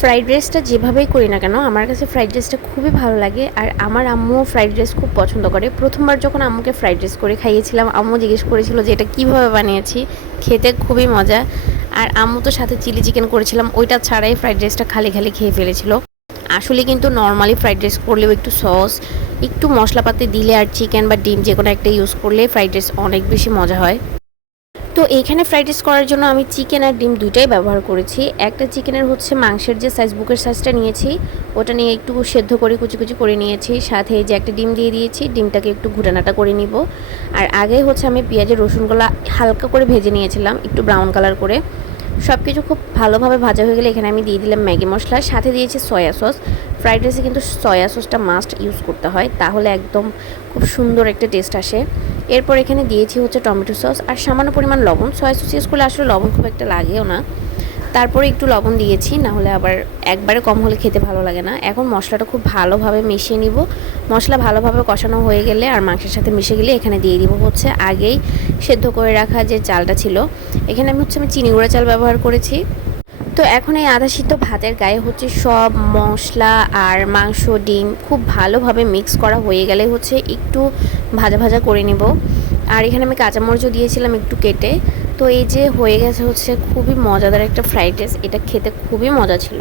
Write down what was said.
Fried রাইসটা যেভাবেই করি না কেন আমার কাছে ফ্রাইড রাইসটা খুবই ভালো লাগে। আর আমার আম্মুও ফ্রাইড রাইস খুব পছন্দ করে। প্রথমবার যখন আম্মুকে ফ্রাইড রাইস করে খাইয়েছিলাম, আম্মু জিজ্ঞেস করেছিল যে এটা কীভাবে বানিয়েছি। খেতে খুবই মজা। আর আম্মু তো সাথে চিলি চিকেন করেছিলাম, ওইটা ছাড়াই ফ্রাইড রাইসটা খালি খালি খেয়ে ফেলেছিল। আসলে কিন্তু নর্মালি ফ্রাইড রাইস করলেও একটু সস, একটু মশলাপাতি দিলে আর চিকেন বা ডিম যে কোনো একটা ইউজ করলে ফ্রাইড রাইস অনেক বেশি মজা হয়। তো এইখানে ফ্রাইড রাইস করার জন্য আমি চিকেন আর ডিম দুইটাই ব্যবহার করেছি। একটা চিকেনের হচ্ছে মাংসের যে সাইজ, বুকের সাইজটা নিয়েছি, ওটা নিয়ে একটু সেদ্ধ করে কুচি কুচি করে নিয়েছি। সাথে এই যে একটা ডিম দিয়ে দিয়েছি, ডিমটাকে একটু ঘুটানাটা করে নিব। আর আগে হচ্ছে আমি পেঁয়াজের রসুনগুলো হালকা করে ভেজে নিয়েছিলাম, একটু ব্রাউন কালার করে। সব কিছু খুব ভালোভাবে ভাজা হয়ে গেলে এখানে আমি দিয়ে দিলাম ম্যাগি মশলা, সাথে দিয়েছি সয়া সস। ফ্রাইড রাইসে কিন্তু সয়া সসটা মাস্ট ইউজ করতে হয়, তাহলে একদম খুব সুন্দর একটা টেস্ট আসে। এরপর এখানে দিয়েছি হচ্ছে টমেটো সস আর সামান্য পরিমাণ লবণ। সয়া সস ইউজ করলে আসলে লবণ খুব একটা লাগেও না। তারপরে একটু লবণ দিয়েছি, না হলে আবার একবারে কম হলে খেতে ভালো লাগে না। এখন মশলাটা খুব ভালোভাবে মিশিয়ে নিব। মশলা ভালোভাবে কষানো হয়ে গেলে আর মাংসের সাথে মিশে গেলে এখানে দিয়ে দিব হচ্ছে আগেই সেদ্ধ করে রাখা যে চালটা ছিল। এখানে আমি চিনি গুঁড়া চাল ব্যবহার করেছি। তো এখন এই আধা সিদ্ধ ভাতের গায়ে হচ্ছে সব মশলা আর মাংস, ডিম খুব ভালোভাবে মিক্স করা হয়ে গেলে হচ্ছে একটু ভাজা ভাজা করে নেব। আর এখানে আমি কাঁচামরিচও দিয়েছিলাম একটু কেটে। তো এই যে হয়ে গেছে হচ্ছে খুবই মজাদার একটা ফ্রাইড রাইস, এটা খেতে খুবই মজা ছিল।